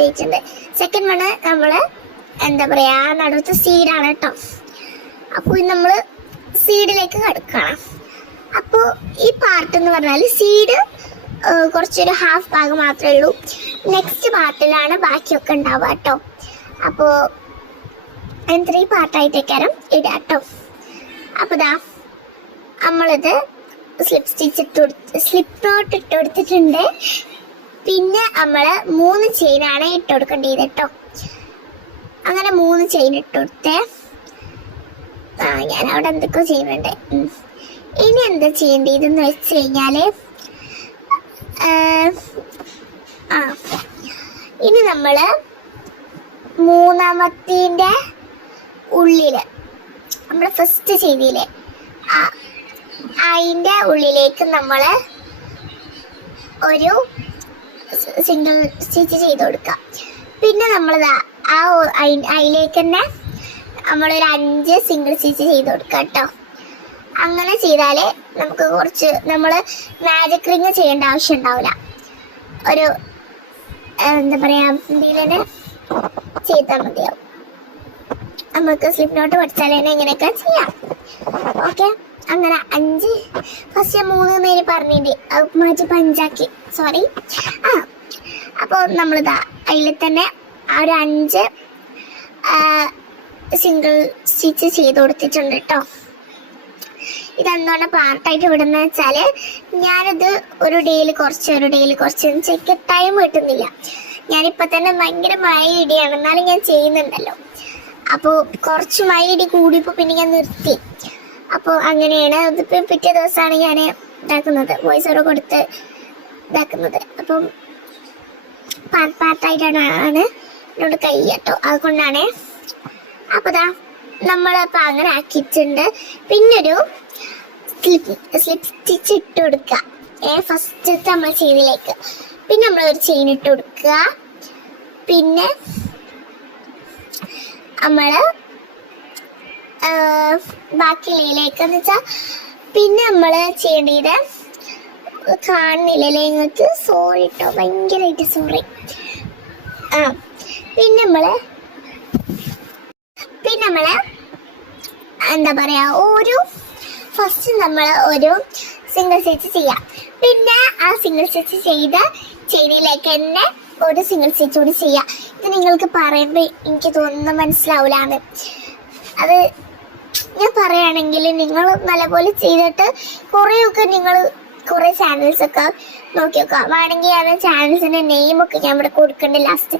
Complete ആയിട്ടുണ്ട്. Second one നമ്മള് എന്താ പറയാ നടുവത്തെ സീഡാണ് കേട്ടോ. അപ്പോൾ നമ്മൾ സീഡിലേക്ക് കടക്കണം. അപ്പോൾ ഈ പാർട്ട് എന്ന് പറഞ്ഞാൽ സീഡ് കുറച്ചൊരു ഹാഫ് ഭാഗം മാത്രമേ ഉള്ളൂ. നെക്സ്റ്റ് പാർട്ടിലാണ് ബാക്കിയൊക്കെ ഉണ്ടാവുക കേട്ടോ. അപ്പോൾ 3 പാർട്ടായിട്ടേക്കാരം ഇടാം കേട്ടോ. അപ്പോൾ ഇതാ നമ്മളിത് സ്ലിപ്പ് നോട്ട് ഇട്ട് കൊടുത്തിട്ടുണ്ട്. പിന്നെ നമ്മൾ 3 ചെയിനാണ് ഇട്ട് കൊടുക്കേണ്ടത് കേട്ടോ. അങ്ങനെ 3 ചെയിൻ ഇട്ട് കൊടുത്തേ. ഞാൻ അവിടെ എന്തൊക്കെയോ ചെയ്യുന്നുണ്ട്. ഇനി എന്താ ചെയ്യേണ്ടതെന്ന് വെച്ച് കഴിഞ്ഞാല് ഇനി നമ്മള് 3ാമത്തെ ഉള്ളില് നമ്മള് ഫസ്റ്റ് ചെയ്തില്ലേ അതിന്റെ ഉള്ളിലേക്ക് നമ്മള് ഒരു സിംഗിൾ സ്റ്റിച്ച് ചെയ്ത് കൊടുക്കാം. പിന്നെ നമ്മളിതാ അതിലേക്ക് തന്നെ നമ്മളൊരു 5 സിംഗിൾ സ്റ്റിച്ച് ചെയ്ത് കൊടുക്കാം കേട്ടോ. അങ്ങനെ ചെയ്താലേ നമുക്ക് കുറച്ച് നമ്മൾ മാജിക് റിങ് ചെയ്യേണ്ട ആവശ്യം ഉണ്ടാവില്ല. ഒരു എന്താ പറയാ എന്തെങ്കിലും ചെയ്താൽ മതിയാവും. നമുക്ക് സ്ലിപ്പ് നോട്ട് പഠിച്ചാൽ തന്നെ ഇങ്ങനെയൊക്കെ ചെയ്യാം. ഓക്കെ, അങ്ങനെ 5 ഫസ്റ്റ് 3 പേര് പറഞ്ഞിട്ട് അത് മാറ്റി 5 സോറി. അപ്പോൾ നമ്മളിതാ അതിൽ തന്നെ ആ ഒരു 5 സിംഗിൾ സ്റ്റിച്ച് ചെയ്ത് കൊടുത്തിട്ടുണ്ട് കേട്ടോ. ഇതെന്താണ് പാർട്ടായിട്ട് വിടുന്ന വെച്ചാല് ഞാനിത് ഒരു ഡേയിൽ കുറച്ച് എനിക്ക് ടൈം കിട്ടുന്നില്ല. ഞാനിപ്പോൾ തന്നെ ഭയങ്കര മഴ ഇടിയാണ്, എന്നാലും ഞാൻ ചെയ്യുന്നുണ്ടല്ലോ. അപ്പോൾ കുറച്ച് മഴ ഇടി കൂടിയപ്പോൾ പിന്നെ ഞാൻ നിർത്തി. അപ്പോൾ അങ്ങനെയാണ്. ഇതിപ്പോൾ പിറ്റേ ദിവസമാണ് ഞാൻ ഇതാക്കുന്നത്, വോയിസ് ഓവർ കൊടുത്ത് ഇതാക്കുന്നത്. അപ്പം പാർട്ടായിട്ടാണ് എന്നോട് കൈ കേട്ടോ, അതുകൊണ്ടാണ്. അപ്പോൾ ഇതാ നമ്മളിപ്പോൾ അങ്ങനെ ആക്കിയിട്ടുണ്ട്. പിന്നൊരു സ്ലിപ്പ് സ്റ്റിച്ച് ഇട്ട് കൊടുക്കുക ഫസ്റ്റത്തെ നമ്മൾ ചെയിനിലേക്ക്. പിന്നെ നമ്മളൊരു ചെയിൻ ഇട്ട് കൊടുക്കുക. പിന്നെ നമ്മൾ ബാക്കിയിലേക്ക് എന്ന് വെച്ചാൽ പിന്നെ നമ്മൾ ചെയ്യേണ്ടത് കാണുന്നില്ലല്ലേ നിങ്ങൾക്ക്, സോറി കേട്ടോ, ഭയങ്കരമായിട്ട് സോറി. പിന്നെ നമ്മള് എന്താ പറയാ ഫസ്റ്റ് നമ്മൾ ഒരു സിംഗിൾ സ്റ്റിച്ച് ചെയ്യാം. പിന്നെ ആ സിംഗിൾ സ്റ്റിച്ച് ചെയ്ത ചെയിനിലേക്ക് തന്നെ ഒരു സിംഗിൾ സ്റ്റിച്ച് കൂടി ചെയ്യാം. ഇത് നിങ്ങൾക്ക് പറയുമ്പോൾ എനിക്ക് തോന്നുന്നു മനസ്സിലാവില്ലാന്ന്. അത് ഞാൻ പറയുകയാണെങ്കിൽ നിങ്ങൾ നല്ലപോലെ ചെയ്തിട്ട് കുറേയൊക്കെ നിങ്ങൾ കുറേ ചാനൽസൊക്കെ നോക്കി നോക്കുക. വേണമെങ്കിൽ ആ ചാനൽസിൻ്റെ നെയിമൊക്കെ ഞാൻ ഇവിടെ കൊടുക്കേണ്ട ലാസ്റ്റ്.